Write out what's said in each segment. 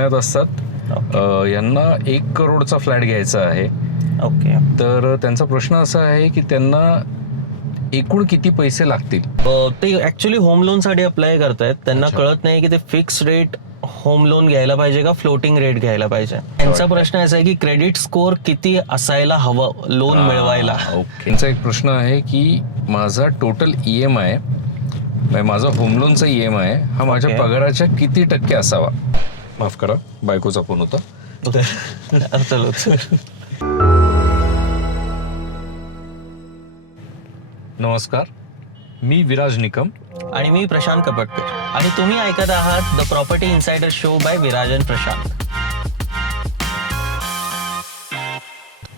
पुण्यात असतात. यांना 1 करोडचा फ्लॅट घ्यायचा आहे. ओके. तर त्यांचा प्रश्न असा आहे की त्यांना एकूण किती पैसे लागतील. ते ऍक्च्युली होम लोन साठी अप्लाय करतायत. त्यांना कळत नाही की ते फिक्स रेट होम लोन घ्यायला पाहिजे का फ्लोटिंग रेट घ्यायला पाहिजे. त्यांचा प्रश्न असा आहे की क्रेडिट स्कोअर किती असायला हवं लोन मिळवायला. ओके. त्यांचा एक प्रश्न आहे की माझा टोटल EMI माझा होम लोनचा EMI हा माझ्या पगाराच्या किती टक्के असावा. माफ करा, बायकोचा फोन होता. चलो. नमस्कार, मी विराज निकम आणि मी प्रशांत कपटकर आणि तुम्ही ऐकत आहात the property insider show by Viraj and Prashant.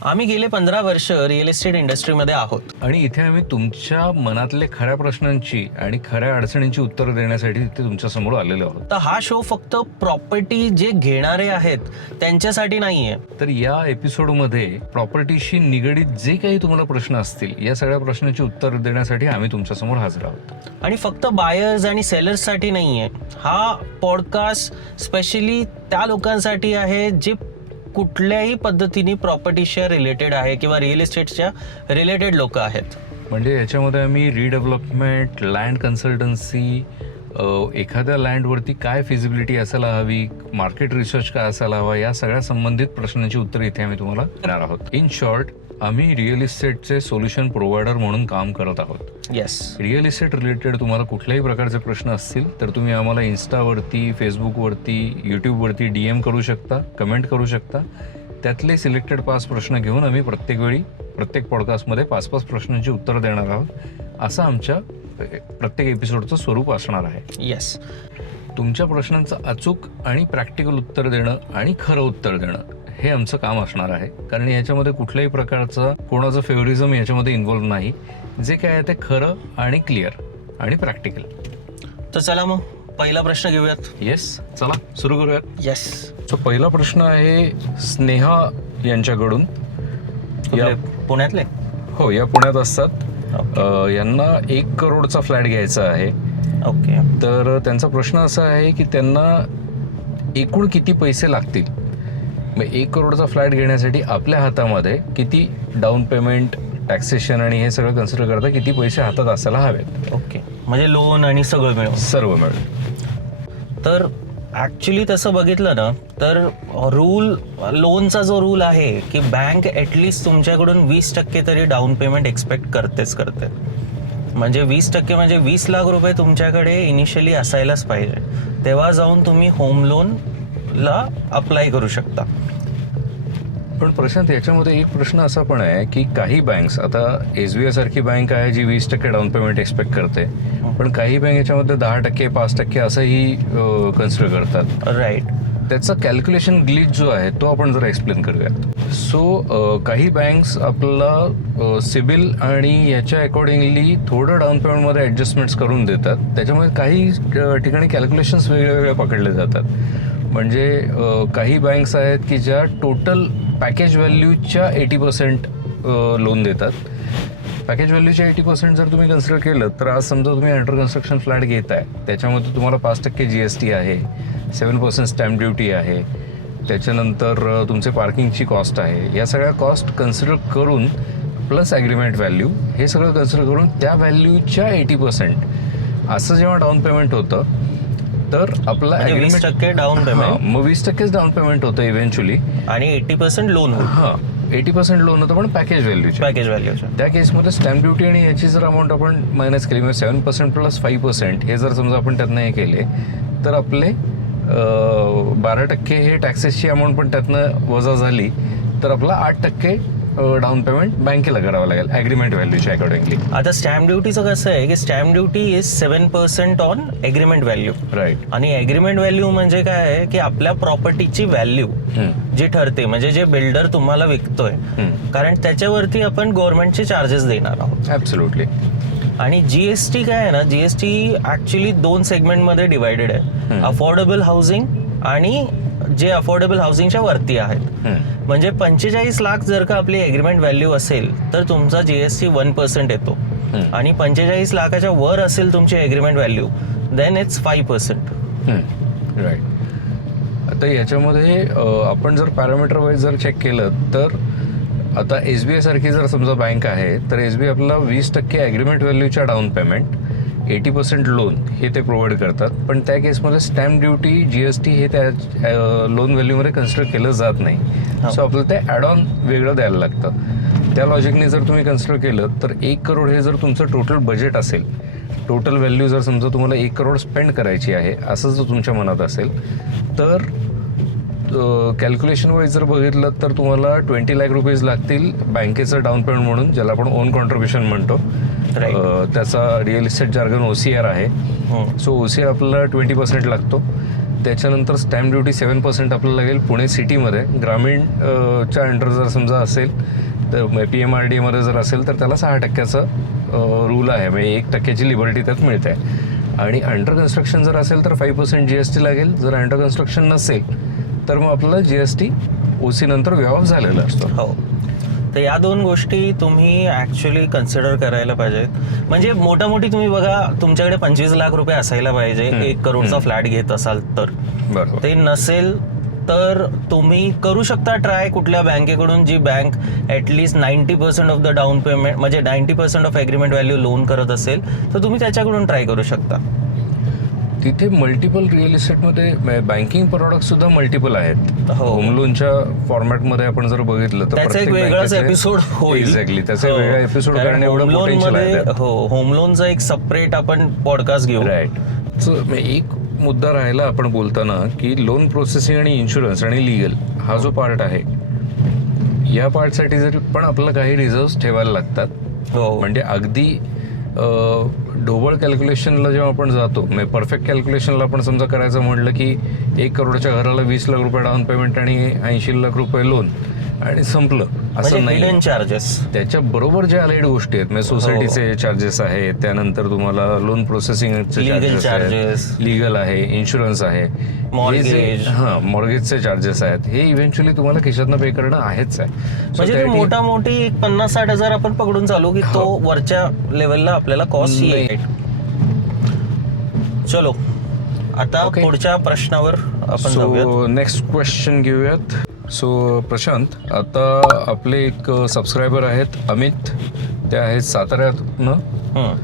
आम्ही गेले 15 वर्ष रिअल इस्टेट इंडस्ट्रीमध्ये आहोत आणि इथे आम्ही तुमच्या मनातले खऱ्या प्रश्नांची आणि खऱ्या अडचणींची उत्तरं देण्यासाठी इथे तुमच्या समोर आलेलो आहोत. तर हा शो फक्त प्रॉपर्टी जे घेणारे आहेत त्यांच्यासाठी नाहीये. तर या एपिसोडमध्ये प्रॉपर्टीशी निगडीत जे काही तुम्हाला प्रश्न असतील या सगळ्या प्रश्नांची उत्तर देण्यासाठी आम्ही तुमच्या समोर हजर आहोत. आणि फक्त बायर्स आणि सेलर्स साठी नाहीये. हा पॉडकास्ट स्पेशली त्या लोकांसाठी आहे जे कुठल्याही पद्धतीने प्रॉपर्टीच्या रिलेटेड आहे किंवा रिअल इस्टेटच्या रिलेटेड लोक आहेत. म्हणजे याच्यामध्ये आम्ही रिडेव्हलपमेंट, लँड कन्सल्टन्सी, एखाद्या लँडवरती काय फिजिबिलिटी असायला हवी, मार्केट रिसर्च काय असायला हवा, या सगळ्या संबंधित प्रश्नांची उत्तरं इथे आम्ही तुम्हाला देणार आहोत. इन शॉर्ट, आम्ही रिअल इस्टेटचे सोल्युशन प्रोव्हायडर म्हणून काम करत आहोत. येस. रिअल इस्टेट रिलेटेड तुम्हाला कुठल्याही प्रकारचे प्रश्न असतील तर तुम्ही आम्हाला इन्स्टावरती, फेसबुकवरती, यूट्यूबवरती DM करू शकता, कमेंट करू शकता. त्यातले सिलेक्टेड 5 प्रश्न घेऊन आम्ही प्रत्येक वेळी प्रत्येक पॉडकास्टमध्ये 5-5 प्रश्नांची उत्तरं देणार आहोत. असं आमच्या प्रत्येक एपिसोडचं स्वरूप असणार आहे. येस. तुमच्या प्रश्नांचं अचूक आणि प्रॅक्टिकल उत्तर देणं आणि खरं उत्तर देणं हे आमचं काम असणार आहे. कारण याच्यामध्ये कुठल्याही प्रकारचं कोणाचं फेवरिझम याच्यामध्ये इन्व्हॉल्व नाही. जे काय आहे ते खरं आणि क्लिअर आणि प्रॅक्टिकल. तर चला मग पहिला प्रश्न घेऊयात. येस, चला सुरू करूयात. येस. सो पहिला प्रश्न आहे स्नेहा यांच्याकडून. पुण्यातले? हो, या पुण्यात असतात. यांना 1 करोडचा फ्लॅट घ्यायचा आहे. ओके. तर त्यांचा प्रश्न असा आहे की त्यांना एकूण किती पैसे लागतील. 1 करोडचा फ्लॅट घेण्यासाठी आपल्या हातामध्ये किती डाऊन पेमेंट, टॅक्सेशन आणि हे सगळं कन्सिडर करता किती पैसे हातात असायला हवेत. ओके. म्हणजे लोन आणि सगळं मिळून सर्व मिळून. तर ॲक्च्युली तसं बघितलं ना तर लोनचा जो रूल आहे की बँक ॲटलिस्ट तुमच्याकडून 20% तरी डाऊन पेमेंट एक्सपेक्ट करते. म्हणजे 20% म्हणजे 20 लाख रुपये तुमच्याकडे इनिशियली असायलाच पाहिजे. तेव्हा जाऊन तुम्ही होम लोनला अप्लाय करू शकता. पण प्रशांत, याच्यामध्ये एक प्रश्न असा पण आहे की काही बँक्स, आता SBI सारखी बँक आहे जी 20% डाऊन पेमेंट एक्सपेक्ट करते, पण काही बँक याच्यामध्ये 10%, 5% असंही कन्सिडर करतात. राईट. त्याचा कॅल्क्युलेशन ग्लिच जो आहे तो आपण जरा एक्सप्लेन करूयात. सो काही बँक्स आपला सिबिल आणि याच्या अकॉर्डिंगली थोडं डाऊन पेमेंटमध्ये ॲडजस्टमेंट्स करून देतात. त्याच्यामुळे काही ठिकाणी कॅल्क्युलेशन्स वेगवेगळे पकडले जातात. म्हणजे काही बँक्स आहेत की ज्या टोटल पॅकेज व्हॅल्यूच्या 80% लोन देतात. पॅकेज व्हॅल्यूच्या 80% जर तुम्ही कन्सिडर केलं तर आज समजा तुम्ही अंडर कन्स्ट्रक्शन फ्लॅट घेताय, त्याच्यामध्ये तुम्हाला 5% GST आहे, 7% स्टॅम्प ड्युटी आहे, त्याच्यानंतर तुमचे पार्किंगची कॉस्ट आहे. या सगळ्या कॉस्ट कन्सिडर करून प्लस ॲग्रीमेंट व्हॅल्यू हे सगळं कन्सिडर करून त्या व्हॅल्यूच्या 80% असं जेव्हा डाऊन पेमेंट होतं तर आपला 20% डाऊन पेमेंट, मग 20%च डाऊन पेमेंट होतं इव्हेंच्युअली आणि 80% लोन. 80% लोन होतं पण पॅकेज व्हॅल्यूच्या. त्या केसमध्ये स्टॅम्प ड्युटी आणि याची जर अमाऊंट आपण मायनस केली, म्हणजे 7% प्लस 5% हे जर समजा आपण त्यातनं हे केले तर आपले 12% हे टॅक्सेसची अमाऊंट पण त्यातनं वजा झाली तर आपला 8% डाऊन पेमेंट बँकेला करावं लागेल ॲग्रीमेंट व्हॅल्यूच्या अकॉर्डिंगली. आता स्टॅम्प ड्युटीचं कसं आहे की stamp duty is 7% on agreement value. Right. आणि ॲग्रीमेंट व्हॅल्यू म्हणजे काय आहे की आपल्या प्रॉपर्टीची व्हॅल्यू जी ठरते, म्हणजे जे बिल्डर तुम्हाला विकतोय, कारण त्याच्यावरती आपण गव्हर्नमेंटचे चार्जेस देणार आहोत. ॲब्सोल्युटली. आणि GST काय आहे ना, GST ॲक्च्युली 2 सेगमेंटमध्ये डिवायडेड आहे. अफोर्डेबल हाऊसिंग आणि जे अफोर्डेबल हाऊसिंगच्या वरती आहेत. म्हणजे 45 लाख जर का आपली ॲग्रीमेंट व्हॅल्यू असेल तर तुमचा GST 1% येतो. आणि 45 लाखाच्या वर असेल तुमची agreement value then it's 5%. Right. तर याच्यामध्ये आपण जर पॅरामीटर वाईज जर चेक केलं तर आता SBI सारखी जर समजा बँक आहे तर SBI आपल्याला 20% ॲग्रीमेंट व्हॅल्यूच्या डाऊन पेमेंट, 80% लोन हे ते प्रोव्हाइड करतात. पण त्या केसमध्ये स्टॅम्प ड्युटी, GST हे त्या लोन व्हॅल्यूमध्ये कन्सिडर केलं जात नाही. सो आपल्याला ते ॲड ऑन वेगळं द्यायला लागतं. त्या लॉजिकने जर तुम्ही कन्सिडर केलं तर 1 करोड हे जर तुमचं टोटल बजेट असेल, टोटल व्हॅल्यू जर समजा तुम्हाला 1 करोड स्पेंड करायची आहे असं जर तुमच्या मनात असेल तर कॅल्क्युलेशन वाईज जर बघितलं तर तुम्हाला 20 लाख रुपीज लागतील बँकेचं डाऊन पेमेंट म्हणून, ज्याला आपण ओन कॉन्ट्रीब्युशन म्हणतो. त्याचा रिअल इस्टेट जार्गन OCR आहे. सो OCR आपल्याला 20% लागतो. त्याच्यानंतर स्टॅम्प ड्युटी 7% आपल्याला लागेल पुणे सिटीमध्ये. ग्रामीणच्या अंडर जर समजा असेल तर PMRDA जर असेल तर त्याला 6% रूल आहे, म्हणजे 1% लिबर्टी त्यात मिळते. आणि अंडर कन्स्ट्रक्शन जर असेल तर 5% GST लागेल. जर अंडर कन्स्ट्रक्शन नसेल तर मग आपल्याला GST OC नंतर व्यवहार झालेला असतो. हो, तर या 2 गोष्टी तुम्ही ॲक्च्युली कन्सिडर करायला पाहिजेत. म्हणजे मोठी तुम्ही बघा, तुमच्याकडे 25 लाख रुपये असायला पाहिजे 1 करोडचा फ्लॅट घेत असाल तर. बरोबर. ते नसेल तर तुम्ही करू शकता ट्राय कुठल्या बँकेकडून जी bank at least 90% of the down payment म्हणजे 90% ऑफ ॲग्रीमेंट व्हॅल्यू लोन करत असेल तर तुम्ही त्याच्याकडून ट्राय करू शकता. तिथे मल्टिपल रिअल इस्टेटमध्ये बँकिंग प्रॉडक्ट सुद्धा मल्टिपल आहेत. हो. होम लोनच्या फॉर्मॅटमध्ये आपण जर बघितलं तर त्याचा एक वेगळाच एपिसोड होईल. एक्झॅक्टली, त्याचा वेगळा एपिसोड करणे एवढं पोटेन्शियल आहे. हो, होम लोनचा एक सेपरेट आपण पॉडकास्ट घेऊ. राईट. सो एक मुद्दा राहिला आपण बोलताना की लोन प्रोसेसिंग आणि इन्शुरन्स आणि लिगल हा जो पार्ट आहे, या पार्टसाठी जर पण आपल्याला काही रिझर्व्ह ठेवायला लागतात. हो, म्हणजे अगदी ढोबळ कॅल्क्युलेशनला जेव्हा आपण जातो, म्हणजे परफेक्ट कॅल्क्युलेशनला आपण समजा करायचं म्हटलं की 1 करोडच्या घराला 20 लाख रुपये डाऊन पेमेंट आणि 80 लाख रुपये लोन आणि संपलं असं नाही. हिडन चार्जेस त्याच्या बरोबर ज्या ॲडेड गोष्टी आहेत, म्हणजे सोसायटीचे चार्जेस आहेत, त्यानंतर तुम्हाला लोन प्रोसेसिंगचे चार्जेस, लिगल आहे, इन्शुरन्स आहे, मॉर्गेज, मॉर्गेजचे चार्जेस आहेत, हे इव्हेंच्युअली तुम्हाला खिशातनं पे करणं आहेच आहे. म्हणजे मोठी 50-60 हजार आपण पकडून चालू की तो वरच्या लेवलला आपल्याला कॉस्ट येईल. चलो आता पुढच्या प्रश्नावर आपण जाऊयात. नेक्स्ट क्वेश्चन घेऊयात. सो प्रशांत, आता आपले एक सबस्क्रायबर आहेत अमित, ते आहेत साताऱ्यातनं.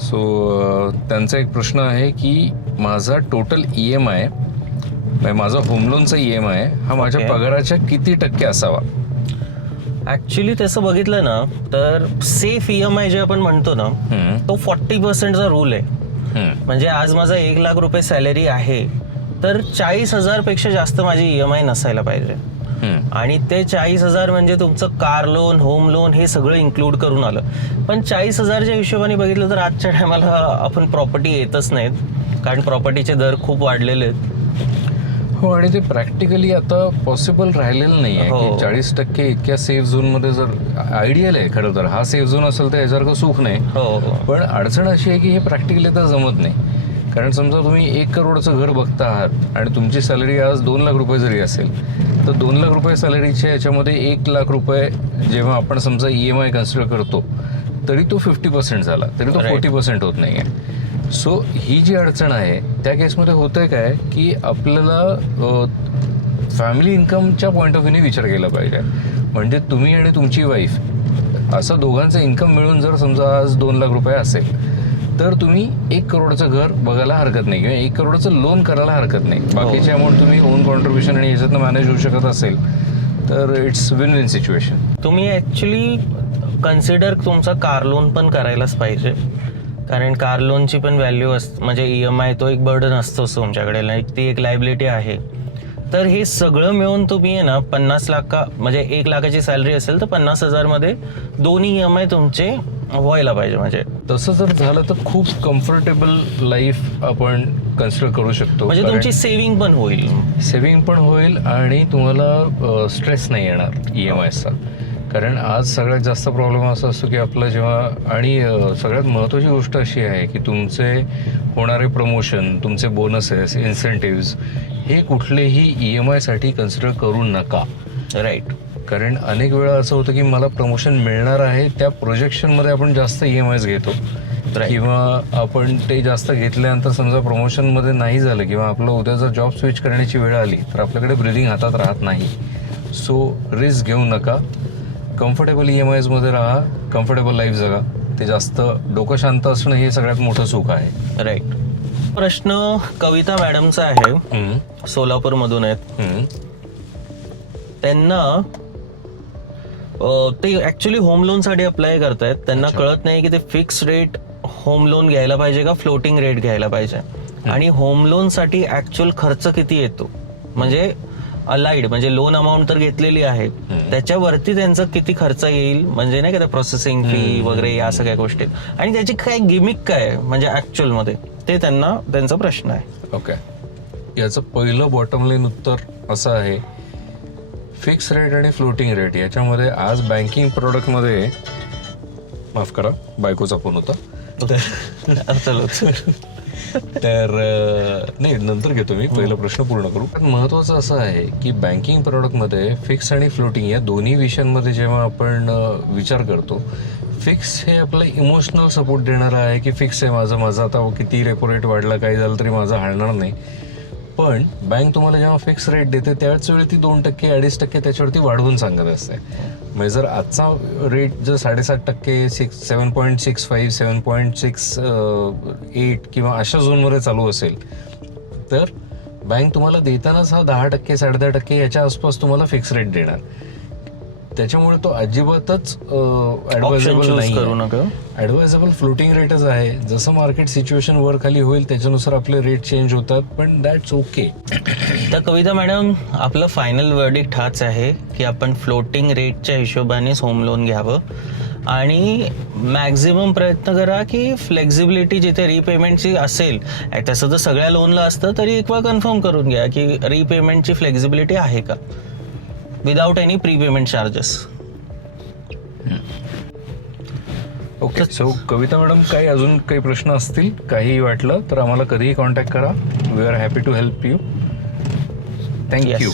सो त्यांचा एक प्रश्न आहे की माझा टोटल EMI, माझा होम लोनचा EMI हा माझ्या पगाराच्या किती टक्के असावा? ऍक्च्युली तसं बघितलं ना तर सेफ EMI जे आपण म्हणतो ना तो 40%चा रूल आहे. म्हणजे आज माझा 1 लाख रुपये सॅलरी आहे तर 40,000 पेक्षा जास्त माझी EMI नसायला पाहिजे. आणि ते 40,000 म्हणजे तुमचं कार लोन, होम लोन हे सगळं इन्क्लूड करून आलं. पण 40,000च्या हिशोबाने बघितलं तर आजच्या टायमाला आपण प्रॉपर्टी येतच नाहीत, कारण प्रॉपर्टीचे दर खूप वाढलेले आहेत. हो, आणि ते प्रॅक्टिकली आता पॉसिबल राहिलेलं नाही आहे की 40% इतक्या सेफ झोनमध्ये जर आयडियल आहे. खरं तर हा सेफ झोन असेल तर यासारखं सुख नाही. पण अडचण अशी आहे की हे प्रॅक्टिकली तर जमत नाही. कारण समजा तुम्ही 1 करोडचं घर बघता आहात आणि तुमची सॅलरी आज 2 लाख रुपये जरी असेल तर 2 लाख रुपये सॅलरीच्या याच्यामध्ये 1 लाख रुपये जेव्हा आपण समजा EMI कन्सिडर करतो तरी तो 50% झाला, तरी तो 40% होत नाही आहे. सो ही जी अडचण आहे त्या केसमध्ये होतंय काय की आपल्याला फॅमिली इन्कमच्या पॉईंट ऑफ व्ह्यूने विचार केला पाहिजे. म्हणजे तुम्ही आणि तुमची वाईफ असं दोघांचं इन्कम मिळून जर समजा आज 2 लाख रुपये असेल तर तुम्ही 1 करोडचं घर बघायला हरकत नाही किंवा 1 करोडचं लोन करायला हरकत नाही. बाकीची अमाऊंट तुम्ही ओन कॉन्ट्रीब्युशन आणि ह्याच्यातनं मॅनेज होऊ शकत असेल तर इट्स विन विन सिच्युएशन. तुम्ही ॲक्च्युली कन्सिडर तुमचा कार लोन पण करायलाच पाहिजे, कारण कार लोनची पण व्हॅल्यू असते. म्हणजे EMI तो एक बर्डन असतोच तुमच्याकडे, लाईक ती एक लायबिलिटी आहे. तर हे सगळं मिळून तुम्ही आहे ना 50 लाख म्हणजे 1 लाखाची सॅलरी असेल तर 50,000 मध्ये दोन्ही EMI तुमचे व्हायला पाहिजे. म्हणजे तसं जर झालं तर खूप कम्फर्टेबल लाईफ आपण कन्सिडर करू शकतो. म्हणजे तुमची सेव्हिंग पण होईल आणि तुम्हाला स्ट्रेस नाही येणार EMIचा. कारण आज सगळ्यात जास्त प्रॉब्लेम असा असतो की आपलं जेव्हा, आणि सगळ्यात महत्त्वाची गोष्ट अशी आहे की तुमचे होणारे प्रमोशन, तुमचे बोनसेस, इन्सेंटिव्स हे कुठलेही EMIसाठी कन्सिडर करू नका. राईट. कारण अनेक वेळा असं होतं की मला प्रमोशन मिळणार आहे, त्या प्रोजेक्शनमध्ये आपण जास्त EMIs घेतो किंवा आपण ते जास्त घेतल्यानंतर समजा प्रमोशनमध्ये नाही झालं किंवा आपलं उद्याचा जॉब स्विच करण्याची वेळ आली तर आपल्याकडे ब्रिदिंग हातात राहत नाही. सो रिस्क घेऊ नका, कम्फर्टेबल EMIsमध्ये राहा, कम्फर्टेबल लाईफ जगा. ते जास्त डोकं शांत असणं हे सगळ्यात मोठं सुख आहे. राईट. प्रश्न कविता मॅडमचा आहे, सोलापूरमधून आहेत. त्यांना ते ऍक्च्युली होम लोनसाठी अप्लाय करतायत. त्यांना कळत नाही की ते फिक्स रेट होम लोन घ्यायला पाहिजे का फ्लोटिंग रेट घ्यायला पाहिजे, आणि होम लोनसाठी ऍक्च्युअल खर्च किती येतो, म्हणजे अलाइड म्हणजे लोन अमाऊंट तर घेतलेली आहे त्याच्यावरती त्यांचा किती खर्च येईल, म्हणजे नाही का प्रोसेसिंग फी वगैरे या सगळ्या गोष्टी, आणि त्याची काय गिमिक काय म्हणजे ऍक्च्युअल मध्ये, ते त्यांचा प्रश्न आहे. ओके, याचं पहिलं बॉटम लाईन उत्तर असं आहे, फिक्स रेट आणि फ्लोटिंग रेट याच्यामध्ये आज बँकिंग प्रोडक्टमध्ये, माफ करा बायकोचा फोन होता तर नाही नंतर घेतो मी, पहिला प्रश्न पूर्ण करू. महत्वाचं असं आहे की बँकिंग प्रोडक्टमध्ये फिक्स आणि फ्लोटिंग या दोन्ही विषयांमध्ये जेव्हा आपण विचार करतो, फिक्स हे आपलं इमोशनल सपोर्ट देणारं आहे की फिक्स आहे माझं आता किती रेपो रेट वाढला काही झालं तरी माझं हलणार नाही. पण बँक तुम्हाला जेव्हा फिक्स रेट देते त्याच वेळी ती 2%, 2.5% त्याच्यावरती वाढवून सांगत असते. म्हणजे जर आजचा रेट जर 7.5%, 7.65, 7.68 किंवा अशा झोनमध्ये चालू असेल तर बँक तुम्हाला देतानाच हा 10%, 10.5% याच्या आसपास तुम्हाला फिक्स रेट देणार. त्याच्यामुळे तो अजिबातच ॲडवायझेबल नाही, करू नका. ॲडवायझेबल फ्लोटिंग रेटच आहे. जसं मार्केट सिच्युएशन वर खाली होईल त्याच्यानुसार आपले रेट चेंज होतात, पण दॅट्स ओके. तर कविता मॅडम, आपलं फायनल वर्डिक्ट हाच आहे की आपण फ्लोटिंग रेटच्या हिशोबानेच होम लोन घ्यावं, आणि मॅक्झिमम प्रयत्न करा की फ्लेक्झिबिलिटी जिथे रिपेमेंटची असेल, तसं तर सगळ्या लोनला असतं, तरी एक वेळ कन्फर्म करून घ्या की रिपेमेंटची फ्लेक्झिबिलिटी आहे का, without any prepayment charges. Okay, so Kavita madam काही अजून काही प्रश्न असतील, काही वाटलं तर आम्हाला कधीही कॉन्टॅक्ट करा. We are happy to help you. Thank you.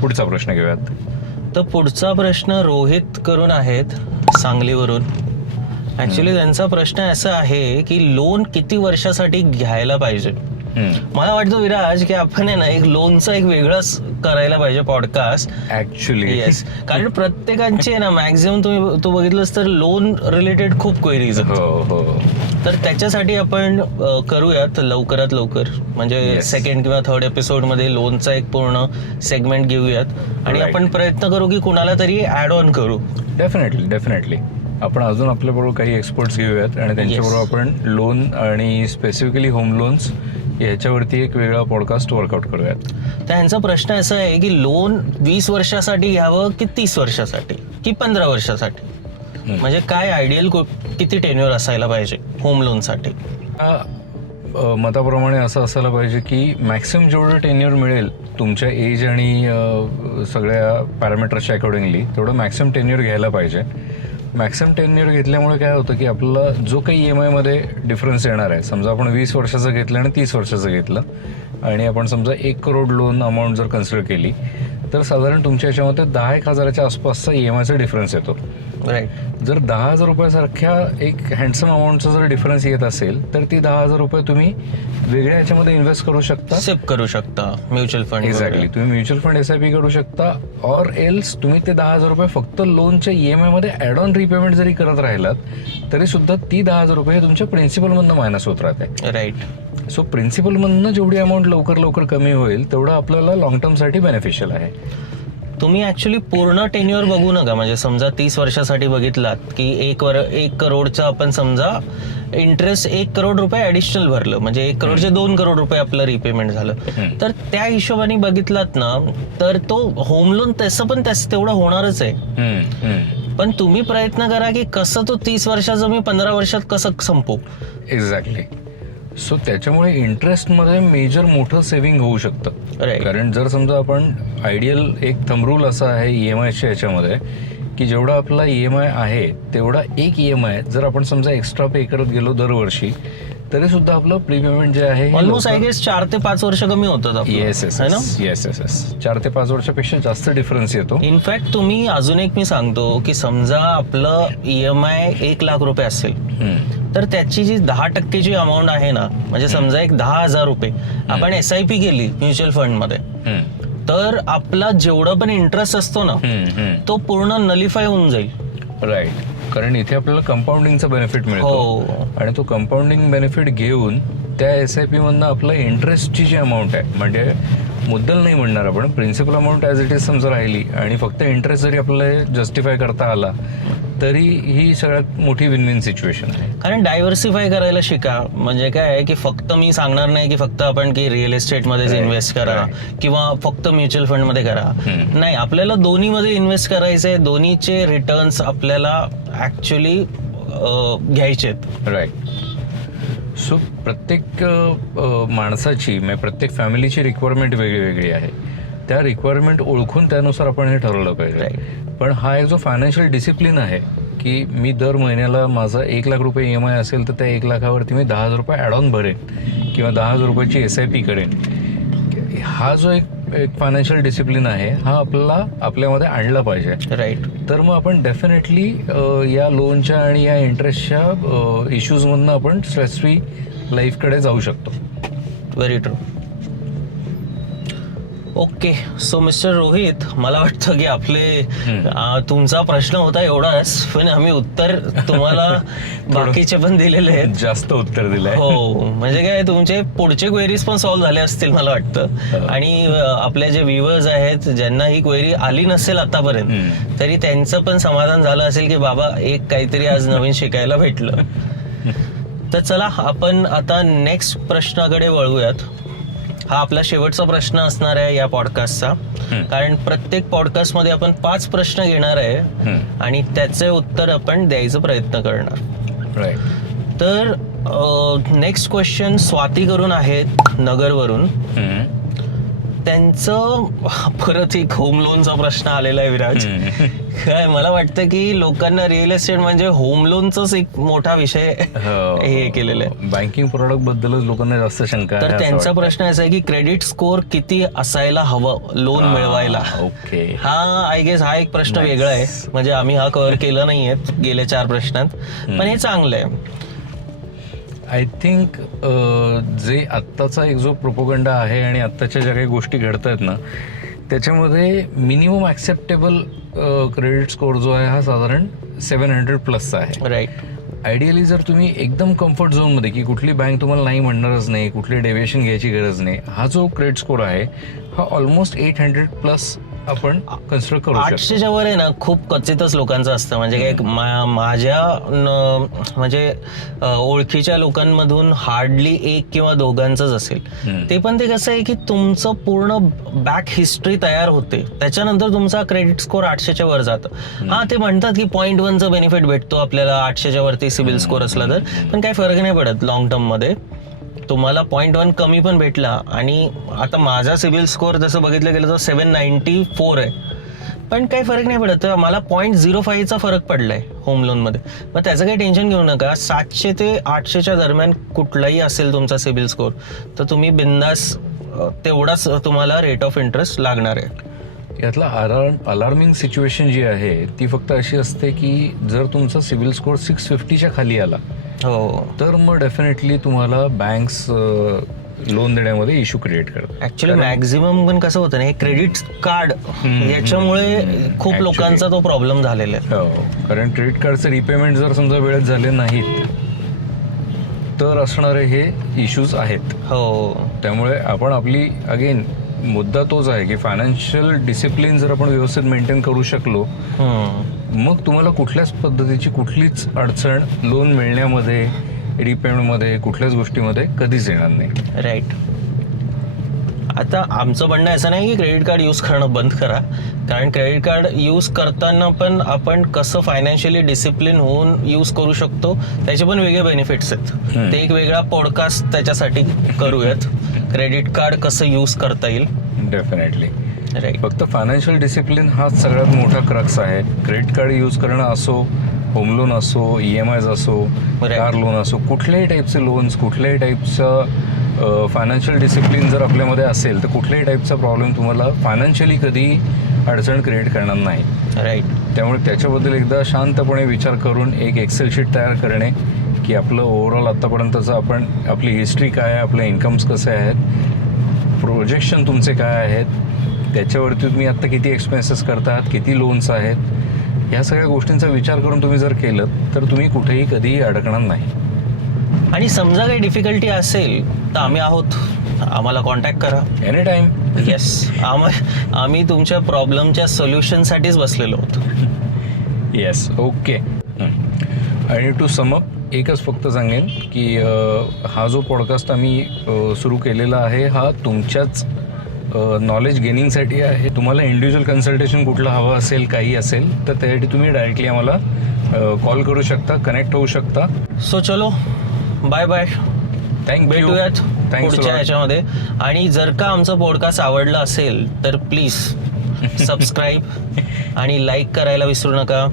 पुढचा प्रश्न घेऊयात. तर पुढचा प्रश्न रोहित करून आहेत, सांगलीवरून. ऍक्च्युली त्यांचा प्रश्न असा आहे की लोन किती वर्षासाठी घ्यायला पाहिजे. मला वाटतं विराज की आपण आहे ना एक लोनचा एक वेगळाच करायला पाहिजे पॉडकास्ट ऍक्च्युली. येस, कारण प्रत्येकांची आहे ना मॅक्झिमम तू बघितलंस तर लोन रिलेटेड खूप क्वेरीज. हो. तर त्याच्यासाठी आपण करूयात लवकरात लवकर, म्हणजे सेकंड किंवा थर्ड एपिसोड मध्ये लोनचा एक पूर्ण सेगमेंट घेऊयात, आणि आपण प्रयत्न करू की कुणाला तरी ऍड ऑन करू. डेफिनेटली आपण अजून आपल्याबरोबर काही एक्सपर्ट्स घेऊयात आणि त्यांच्याबरोबर आपण लोन आणि स्पेसिफिकली होम लोन्स याच्यावरती एक वेगळा पॉडकास्ट वर्कआउट करूयात. तर यांचा प्रश्न असा आहे की लोन 20 वर्षासाठी घ्यावं की 30 वर्षासाठी की 15 वर्षासाठी, म्हणजे काय आयडियल किती टेन्युअर असायला पाहिजे होम लोनसाठी. मताप्रमाणे असं असायला पाहिजे की मॅक्सिमम जेवढं टेन्युअर मिळेल तुमच्या एज आणि सगळ्या पॅरामीटर्सच्या अकॉर्डिंगली तेवढं मॅक्सिमम टेन्युअर घ्यायला पाहिजे. मॅक्सिमम टेन्युअर घेतल्यामुळे काय होतं की आपला जो काही EMI मध्ये डिफरन्स येणार आहे, समजा आपण 20 वर्षाचं घेतलं आणि 30 वर्षाचं घेतलं आणि आपण समजा 1 करोड लोन अमाऊंट जर कन्सिडर केली तर साधारण तुमच्या याच्यामध्ये 10-1 हजाराच्या आसपासचा EMIचा डिफरन्स येतो. राईट. जर 10,000 रुपयासारख्या एक हँडसम अमाऊंटचा जर डिफरन्स येत असेल तर ती 10,000 रुपये तुम्ही वेगळ्या याच्यामध्ये इन्व्हेस्ट करू शकता, सेव्ह करू शकता, म्युच्युअल फंड. एक्झॅक्टली, तुम्ही म्युच्युअल फंड SIP करू शकता, ऑर एल्स तुम्ही ते 10,000 रुपये फक्त लोनच्या EMI मध्ये ऍड ऑन रिपेमेंट जरी करत राहिलात तरी सुद्धा ती 10,000 रुपये तुमच्या प्रिन्सिपलमधनं मायनस होत राहते. राईट. सो प्रिन्सिपलमधनं जेवढी अमाऊंट लवकर कमी होईल तेवढं आपल्याला लॉंग टर्मसाठी बेनिफिशियल आहे. तुम्ही ऍक्च्युली पूर्ण टेन्युअर बघू नका, म्हणजे समजा 30 वर्षासाठी बघितलात की 1 करोडचं आपण समजा इंटरेस्ट 1 करोड रुपये ऍडिशनल भरलं, म्हणजे 1 करोडचे 2 करोड रुपये आपलं रिपेमेंट झालं, तर त्या हिशोबाने बघितलात ना तर तो होम लोन तसं पण तेवढं होणारच आहे. पण तुम्ही प्रयत्न करा की कसं तो 30 वर्षाचं मी 15 वर्षात कसं संपू. एक्झॅक्टली. सो त्याच्यामुळे इंटरेस्टमध्ये मेजर मोठं सेव्हिंग होऊ शकतं. कारण जर समजा आपण आयडियल एक थंब रूल असा आहे EMIच्या याच्यामध्ये की जेवढा आपला EMI आहे तेवढा एक EMI जर आपण समजा एक्स्ट्रा पे करत गेलो दरवर्षी तरी सुद्धा आपलं प्रीपेमेंट जे आहे ऑलमोस्ट आय गेस 4 ते 5 वर्ष कमी होतात. येस 4 ते 5 वर्षापेक्षा जास्त डिफरन्स येतो. इनफॅक्ट तुम्ही अजून एक मी सांगतो की समजा आपलं EMI 1 लाख रुपये असेल तर त्याची जी 10% अमाऊंट आहे ना, म्हणजे समजा एक 10,000 रुपये आपण SIP केली म्युच्युअल फंडमध्ये, तर आपला जेवढं पण इंटरेस्ट असतो ना तो पूर्ण नलिफाय होऊन जाईल. राईट, कारण इथे आपल्याला कंपाऊंडिंगचा बेनिफिट मिळतो आणि तो कंपाऊंडिंग बेनिफिट घेऊन त्या SIP मधनं आपलं इंटरेस्टची जी अमाऊंट आहे, म्हणजे मुद्दल नाही म्हणणार आपण, principal amount as it is समजा राहिली आणि फक्त इंटरेस्ट जरी आपल्याला जस्टिफाय करता आला तरी ही सगळ्यात मोठी विन विन सिच्युएशन आहे. कारण डायव्हर्सिफाय करायला शिका. म्हणजे काय आहे की फक्त मी सांगणार नाही की फक्त आपण की रिअल एस्टेटमध्येच इन्व्हेस्ट करा किंवा फक्त म्युच्युअल फंडमध्ये करा. नाही, आपल्याला दोन्हीमध्ये इन्व्हेस्ट करायचे, दोन्हीचे रिटर्न्स आपल्याला ऍक्च्युली घ्यायचेत. राईट. सो प्रत्येक माणसाची म्हणजे प्रत्येक फॅमिलीची रिक्वायरमेंट वेगळी वेगळी आहे. त्या रिक्वायरमेंट ओळखून त्यानुसार आपण हे ठरवलं पाहिजे. पण हा एक जो फायनान्शियल डिसिप्लिन आहे की मी दर महिन्याला माझा 1 लाख रुपये EMI असेल तर त्या 1 लाखावरती मी 10,000 रुपये ॲड ऑन भरेन किंवा 10,000 रुपयाची SIP करेन, हा जो एक फायनान्शियल डिसिप्लिन आहे हा आपल्यामध्ये आणला पाहिजे. राईट. तर मग आपण डेफिनेटली या लोनच्या आणि या इंटरेस्टच्या इश्यूजमधनं आपण स्ट्रेस फ्री लाईफकडे जाऊ शकतो. Very true. Okay, so mister Rohit, मला वाटतं की आपले तुमचा प्रश्न होता एवढाच, पण आम्ही उत्तर तुम्हाला बाकीचे पण दिलेले आहेत. जास्त उत्तर दिलंय. हो, म्हणजे काय तुमचे पुढचे क्वेरीज पण सॉल्व्ह झाले असतील मला वाटतं. आणि आपले जे व्ह्युअर्स आहेत ज्यांना ही क्वेरी आली नसेल आतापर्यंत तरी त्यांचं पण समाधान झालं असेल की बाबा एक काहीतरी आज नवीन शिकायला भेटलं. तर चला आपण आता नेक्स्ट प्रश्नाकडे वळूयात. हा आपला शेवटचा प्रश्न असणार आहे या पॉडकास्टचा, कारण प्रत्येक पॉडकास्टमध्ये आपण 5 प्रश्न घेणार आहे आणि त्याचे उत्तर आपण द्यायचा प्रयत्न करणार. तर नेक्स्ट क्वेश्चन स्वाती करून आहेत नगरवरून. त्यांचं परत एक होम लोनचा प्रश्न आलेला आहे. विराज, काय मला वाटतं की लोकांना रिअल एस्टेट म्हणजे होम लोनचाच एक मोठा विषय हे केलेलं आहे. बँकिंग प्रोडक्ट बद्दलच लोकांना जास्त शंका आहे. तर त्यांचा प्रश्न असा आहे की क्रेडिट स्कोर किती असायला हवं लोन मिळवायला. ओके, हा आय गेस हा एक प्रश्न वेगळा आहे, म्हणजे आम्ही हा कव्हर केला नाहीये गेल्या 4 प्रश्नात, पण हे चांगलं आहे. आय थिंक जे आत्ताचा एक जो प्रोपोगंडा आहे आणि आत्ताच्या ज्या काही गोष्टी घडत आहेत ना त्याच्यामध्ये मिनिमम ॲक्सेप्टेबल क्रेडिट स्कोर जो आहे हा साधारण 700+ आहे. राईट. आयडियली जर तुम्ही एकदम कम्फर्ट झोनमध्ये की कुठली बँक तुम्हाला नाही म्हणणारच नाही, कुठली डेव्हिएशन घ्यायची गरज नाही, हा जो क्रेडिट स्कोर आहे हा ऑलमोस्ट 800+ आपण कन्सिडर करू शकतो. 800च्या वर आहे ना खूप क्वचितच लोकांचं असतं. म्हणजे काय माझ्या म्हणजे ओळखीच्या लोकांमधून हार्डली 1 किंवा 2घांचंच असेल. ते पण ते कसं आहे की तुमचं पूर्ण बॅक हिस्ट्री तयार होते, त्याच्यानंतर तुमचा क्रेडिट स्कोर 800च्या वर जातं. हा, ते म्हणतात की 0.1चा बेनिफिट भेटतो आपल्याला 800च्या वरती सिबिल स्कोर असला तर, पण काही फरक नाही पडत लॉंग टर्म मध्ये. तुम्हाला 0.1 कमी पण भेटला, आणि आता माझा सिबिल स्कोर जसं बघितलं गेलं तर 794 आहे, पण काही फरक नाही पडत. मला 0.05चा फरक पडलाय होम लोन मध्ये. मग त्याचं काही टेन्शन घेऊ नका. 700 ते 800च्या दरम्यान कुठलाही असेल तुमचा सिबिल स्कोर तर तुम्ही बिंदास तेवढाच तुम्हाला रेट ऑफ इंटरेस्ट लागणार आहे. यातला अलार्मिंग सिच्युएशन जी आहे ती फक्त अशी असते की जर तुमचा सिबिल स्कोर 650च्या खाली आला तर मग डेफिनेटली तुम्हाला बँक्स लोन देण्यामध्ये इश्यू क्रिएट करतात. ऍक्च्युली मॅक्झिमम पण कसं होतं ना, हे क्रेडिट कार्ड याच्यामुळे खूप लोकांचा तो प्रॉब्लेम झालेला आहे. कारण क्रेडिट कार्डचे रिपेमेंट जर समजा वेळेत झाले नाहीत तर असणारे हे इश्यूज आहेत. त्यामुळे आपण आपली अगेन मुद्दा तोच आहे की फायनान्शियल डिसिप्लिन जर आपण व्यवस्थित मेंटेन करू शकलो मग तुम्हाला कुठल्याच पद्धतीची कुठलीच अडचण लोन मिळण्यामध्ये, रिपेमेंटमध्ये, कुठल्याच गोष्टीमध्ये कधीच येणार नाही. राईट. आता आमचं म्हणणं असं नाही की क्रेडिट कार्ड यूज करणं बंद करा, कारण क्रेडिट कार्ड यूज करताना पण आपण कसं फायनान्शियली डिसिप्लिन होऊन यूज करू शकतो त्याचे पण वेगळे बेनिफिट्स आहेत. ते एक वेगळा पॉडकास्ट त्याच्यासाठी करूयात, क्रेडिट कार्ड कसं यूज करता येईल. डेफिनेटली. राईट. फक्त फायनान्शियल डिसिप्लिन हाच सगळ्यात मोठा क्रक्स आहे. क्रेडिट कार्ड यूज करणं असो, होम लोन असो, EMIs असो, कार लोन असो, कुठल्याही टाईपचे लोन्स, कुठल्याही टाईपचं फायनान्शियल डिसिप्लिन जर आपल्यामध्ये असेल तर कुठल्याही टाईपचा प्रॉब्लेम तुम्हाला फायनान्शियली कधी अडचण क्रिएट करणार नाही. राईट. त्यामुळे त्याच्याबद्दल एकदा शांतपणे विचार करून एक एक्सेल शीट तयार करणे की आपलं ओव्हरऑल आत्तापर्यंतचं आपली हिस्ट्री काय आहे, आपले इन्कम्स कसे आहेत, प्रोजेक्शन तुमचे काय आहेत, त्याच्यावरती तुम्ही आत्ता किती एक्सपेन्सेस करतात, किती लोन्स आहेत, ह्या सगळ्या गोष्टींचा विचार करून तुम्ही जर केलं तर तुम्ही कुठेही कधीही अडकणार नाही. आणि समजा काही डिफिकल्टी असेल तर आम्ही आहोत, आम्हाला कॉन्टॅक्ट करा एनी टाईम. येस. आम्ही तुमच्या प्रॉब्लेमच्या सोल्युशनसाठीच बसलेलो होतो. येस. ओके. आणि टू सम अप एकच फक्त सांगेन की हा जो पॉडकास्ट आम्ही सुरू केलेला आहे हा तुमच्याच नॉलेज गेनिंगसाठी आहे. तुम्हाला इंडिव्हिज्युअल कन्सल्टेशन कुठलं हवं असेल, काही असेल तर त्यासाठी तुम्ही डायरेक्टली आम्हाला कॉल करू शकता, कनेक्ट होऊ शकता. सो चलो, बाय बाय. भेटूयात पुढच्या ह्याच्यामध्ये. आणि जर का आमचं पॉडकास्ट आवडलं असेल तर प्लीज सबस्क्राईब आणि लाईक करायला विसरू नका.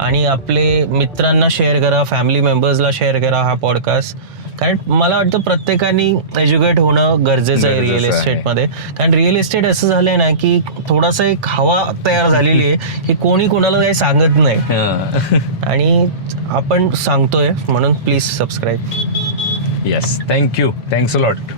आणि आपले मित्रांना शेअर करा, फॅमिली मेंबर्सला शेअर करा हा पॉडकास्ट. कारण मला वाटतं प्रत्येकाने एज्युकेट होणं गरजेचं आहे रिअल एस्टेटमध्ये. कारण रिअल एस्टेट असं झालंय ना की थोडासा एक हवा तयार झालेली आहे की कोणी कोणाला काही सांगत नाही आणि आपण सांगतोय म्हणून please subscribe. Yes. Thank you. Thanks a lot.